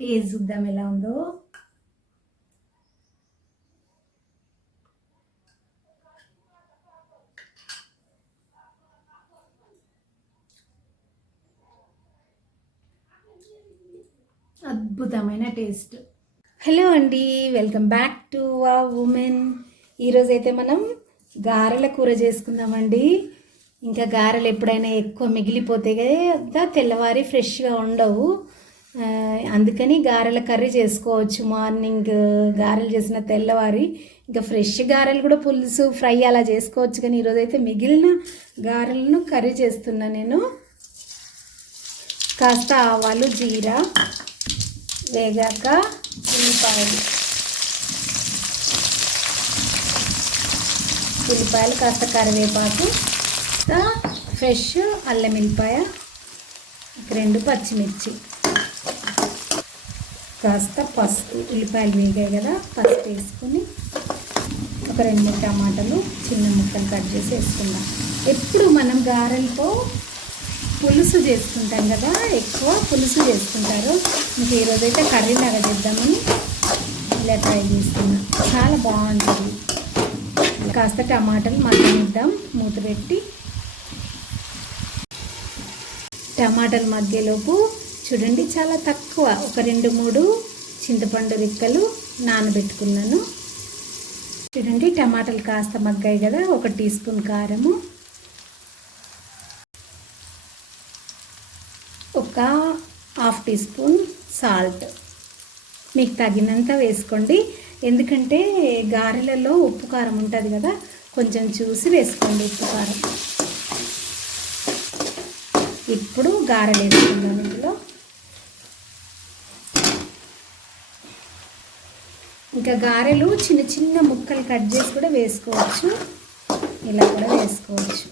Taste చూద్దాం ఎలా ఉందో. అద్భుతమైన టేస్ట్. హలో అండి వెల్కమ్ బ్యాక్ టు ఆ ఉమెన్. ఈరోజు అయితే మనం గారెల కూర చేసుకుందామండి. ఇంకా గారెలు ఎప్పుడైనా ఎక్కువ మిగిలిపోతే కదా తెల్లవారి ఫ్రెష్గా ఉండవు. అందుకని గారెల కర్రీ చేసుకోవచ్చు. మార్నింగ్ గారెలు చేసిన తెల్లవారి ఇంకా ఫ్రెష్ గారెలు కూడా పులుసు ఫ్రై అలా చేసుకోవచ్చు. కానీ ఈరోజు అయితే మిగిలిన గారెలను కర్రీ చేస్తున్నా నేను. కాస్త ఆవాలు జీరా వేగాక ఉల్లిపాయలు. ఉల్లిపాయలు కాస్త కరివేపాకు ఫ్రెష్ అల్లం వెల్లిపాయ రెండు పచ్చిమిర్చి. కాస్త పసుపు ఉల్లిపాయలు వేగాయి కదా పసుపు వేసుకుని ఒక రెండు మూడు టమాటాలు చిన్న ముక్కలు కట్ చేసి వేసుకుందాం. ఎప్పుడు మనం గారెలతో పులుసు చేసుకుంటాం కదా ఎక్కువ పులుసు చేసుకుంటారు. ఇంక ఈరోజైతే కర్రీ లాగా చేద్దామని ఇలా ట్రై చేస్తున్నాం. చాలా బాగుంటుంది. కాస్త టమాటాలు మగ్గనిద్దాం మూత పెట్టి. టమాటాలు మగ్గేలోపు చూడండి చాలా తక్కువ. ఒక రెండు మూడు చింతపండు రిక్కలు నానబెట్టుకున్నాను. చూడండి టమాటాలు కాస్త మగ్గాయి కదా ఒక టీ స్పూన్ కారము. ఒక హాఫ్ టీ స్పూన్ సాల్ట్. మీకు తగినంత వేసుకోండి. ఎందుకంటే గారెలలో ఉప్పు కారం ఉంటుంది కదా కొంచెం చూసి వేసుకోండి ఉప్పు కారం. ఇప్పుడు గారెలు వేసుకుందాం ఇందులో. ఇంకా గారెలు చిన్న చిన్న ముక్కలు కట్ చేసి కూడా వేసుకోవచ్చు. ఇలా కూడా వేసుకోవచ్చు.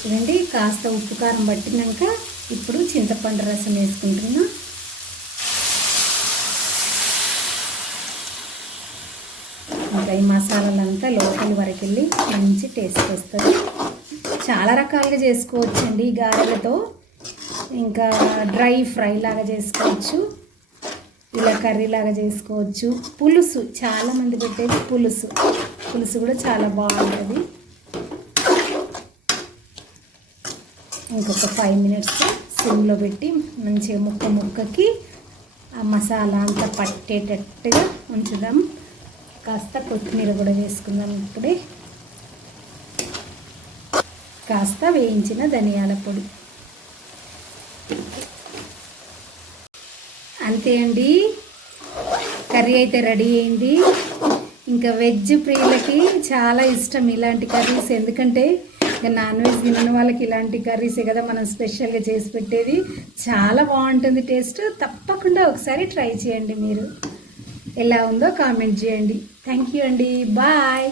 చూడండి కాస్త ఉప్పు కారం పట్టినాక ఇప్పుడు చింతపండు రసం వేసుకుంటున్నా. ఇంకా ఈ మసాలాలంతా లోపలి వరకు వెళ్ళి మంచి టేస్ట్ వస్తుంది. చాలా రకాలుగా చేసుకోవచ్చండి ఈ గారెలతో. ఇంకా డ్రై ఫ్రై లాగా చేసుకోవచ్చు. ఇలా కర్రీ లాగా చేసుకోవచ్చు. పులుసు చాలామంది పెట్టేది పులుసు. పులుసు కూడా చాలా బాగుంటుంది. ఇంకొక ఫైవ్ మినిట్స్ సిమ్లో పెట్టి మంచిగా ముక్క ముక్కకి ఆ మసాలా అంతా పట్టేటట్టుగా ఉంచుదాం. కాస్త కొత్తిమీర కూడా వేసుకుందాం ఇప్పుడే. కాస్త వేయించిన ధనియాల పొడి. అంతే అండి కర్రీ అయితే రెడీ అయింది. ఇంకా వెజ్ ప్రియులకి చాలా ఇష్టం ఇలాంటి కర్రీస్. ఎందుకంటే ఇంకా నాన్ వెజ్ తినని వాళ్ళకి ఇలాంటి కర్రీసే కదా మనం స్పెషల్గా చేసి పెట్టేది. చాలా బాగుంటుంది టేస్ట్. తప్పకుండా ఒకసారి ట్రై చేయండి మీరు. ఎలా ఉందో కామెంట్ చేయండి. థ్యాంక్ యూ అండి. బాయ్